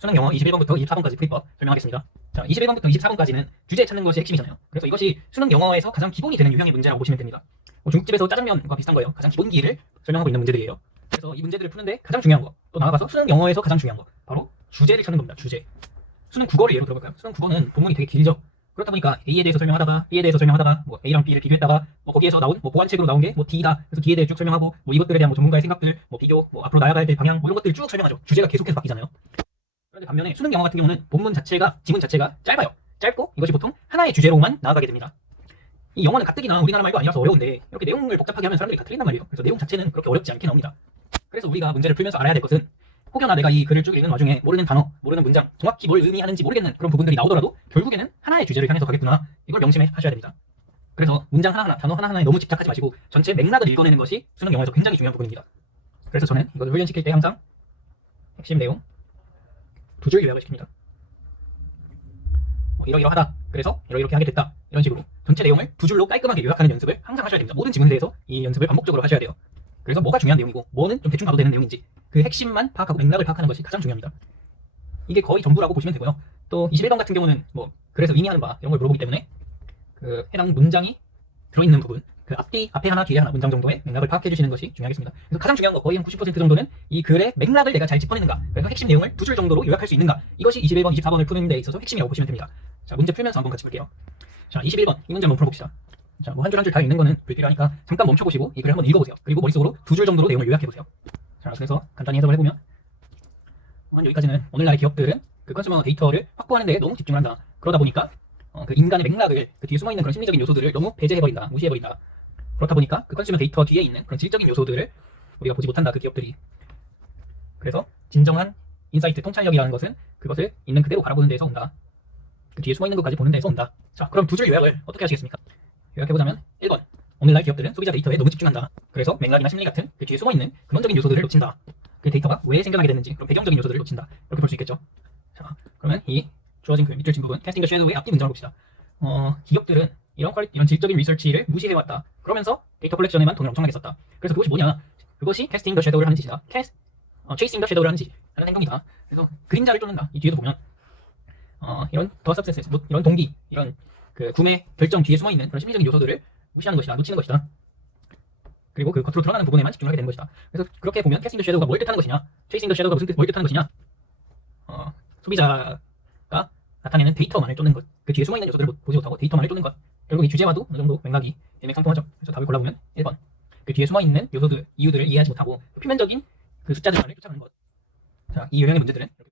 수능 영어 21번부터 24번까지 풀이법 설명하겠습니다. 자, 21번부터 24번까지는 주제 찾는 것이 핵심이잖아요. 그래서 이것이 수능 영어에서 가장 기본이 되는 유형의 문제라고 보시면 됩니다. 중국집에서 짜장면과 비슷한 거예요. 가장 기본기를 설명하고 있는 문제들이에요. 그래서 이 문제들을 푸는데 가장 중요한 거, 또 나아가서 수능 영어에서 가장 중요한 거, 바로 주제를 찾는 겁니다. 주제. 수능 국어를 예로 들어볼까요? 수능 국어는 본문이 되게 길죠. 그렇다 보니까 A에 대해서 설명하다가 B에 대해서 설명하다가 뭐 A랑 B를 비교했다가 뭐 거기에서 나온 뭐 보완책으로 나온 게 뭐 D다. 그래서 D에 대해 쭉 설명하고 뭐 이것들에 대한 뭐 전문가의 생각들, 뭐 비교, 뭐 앞으로 나아가야 될 방향, 뭐 이런 것들을 쭉 설명하죠. 주제가 계속해서 바뀌잖아요. 그런데 반면에 수능 영어 같은 경우는 본문 자체가 지문 자체가 짧아요. 짧고 이것이 보통 하나의 주제로만 나아가게 됩니다. 이 영어는 가뜩이나 우리나라 말도 아니라서 어려운데 이렇게 내용을 복잡하게 하면 사람들이 다 틀린단 말이에요. 그래서 내용 자체는 그렇게 어렵지 않게 나옵니다. 그래서 우리가 문제를 풀면서 알아야 될 것은 혹여나 내가 이 글을 쭉 읽는 와중에 모르는 단어, 모르는 문장, 정확히 뭘 의미하는지 모르겠는 그런 부분들이 나오더라도 결국에는 하나의 주제를 향해서 가겠구나. 이걸 명심해 하셔야 됩니다. 그래서 문장 하나하나, 단어 하나하나에 너무 집착하지 마시고 전체 맥락을 읽어내는 것이 수능 영어에서 굉장히 중요한 부분입니다. 그래서 저는 이걸 훈련시킬 때 항상 핵심 내용 두 줄 요약을 시킵니다. 이러이러하다. 그래서 이렇게 하게 됐다. 이런 식으로 전체 내용을 두 줄로 깔끔하게 요약하는 연습을 항상 하셔야 됩니다. 모든 지문에 대해서 이 연습을 반복적으로 하셔야 돼요. 그래서 뭐가 중요한 내용이고 뭐는 좀 대충 봐도 되는 내용인지 그 핵심만 파악하고 맥락을 파악하는 것이 가장 중요합니다. 이게 거의 전부라고 보시면 되고요. 또 21번 같은 경우는 뭐 그래서 의미하는 바 이런 걸 물어보기 때문에 그 해당 문장이 들어있는 부분 그 앞에 하나 뒤에 하나 문장 정도의 맥락을 파악해 주시는 것이 중요하겠습니다. 그래서 가장 중요한 거 거의 한 90% 정도는 이 글의 맥락을 내가 잘 짚어내는가, 그래서 핵심 내용을 두 줄 정도로 요약할 수 있는가, 이것이 21번, 24번을 푸는 데 있어서 핵심이라고 보시면 됩니다. 자, 문제 풀면서 한번 같이 볼게요. 자, 21번 이 문제 한번 풀어봅시다. 자, 뭐 한 줄 한 줄 다 읽는 거는 불필요하니까 잠깐 멈춰보시고 이 글을 한번 읽어보세요. 그리고 머릿속으로 두 줄 정도로 내용을 요약해보세요. 자, 그래서 간단히 해석을 해보면 한 여기까지는 오늘날의 기업들은 그 컨슈머 데이터를 확보하는 데 너무 집중을 한다. 그러다 보니까 그 인간의 맥락을 그 뒤에 숨어있는 그런 심리적인 요소들을 너무 배제해버린다, 무시해버린다. 그렇다 보니까 그 컨슈머 데이터 뒤에 있는 그런 질적인 요소들을 우리가 보지 못한다, 그 기업들이. 그래서 진정한 인사이트, 통찰력이라는 것은 그것을 있는 그대로 바라보는 데에서 온다. 그 뒤에 숨어있는 것까지 보는 데에서 온다. 자, 그럼 두 줄 요약을 어떻게 하시겠습니까? 요약해보자면 1번, 오늘날 기업들은 소비자 데이터에 너무 집중한다. 그래서 맥락이나 심리 같은 그 뒤에 숨어있는 근원적인 요소들을 놓친다. 그 데이터가 왜 생겨나게 됐는지, 그런 배경적인 요소들을 놓친다. 이렇게 볼 수 있겠죠. 자, 그러면 이 주어진 그 밑줄 진 부분, 캐스팅 더 섀도우의 앞뒤 문장을 봅시다. 기업들은 이런 질적인 리서치를 무시해왔다. 그러면서 데이터 컬렉션에만 돈을 엄청나게 썼다. 그래서 그것이 뭐냐? 그것이 캐스팅 더 섀도우를 하는 짓이다. 체이싱 더 섀도우를 하는 짓, 하는 행동이다. 그래서 그림자를 쫓는다. 이 뒤에도 보면 이런 더 서브센스, 이런 동기, 이런 그 구매 결정 뒤에 숨어있는 그런 심리적인 요소들을 무시하는 것이다, 놓치는 것이다. 그리고 그 겉으로 드러나는 부분에만 집중하게 되는 것이다. 그래서 그렇게 보면 캐스팅 더 섀도우가 뭘 뜻하는 것이냐, 체이싱 더 섀도우가 뭘 뜻하는 것이냐, 소비자가 나타내는 데이터만을 쫓는 것, 그 뒤에 숨어있는 요소들을 보지 못하고 데이터만을 쫓는 것. 결국 이 주제와도 어느 정도 맥락이 일맥상통하죠. 그래서 답을 골라보면 1번, 그 뒤에 숨어있는 요소들, 이유들을 이해하지 못하고 표면적인 그 숫자들만을 쫓아가는 것. 자, 이 유형의 문제들은 이렇게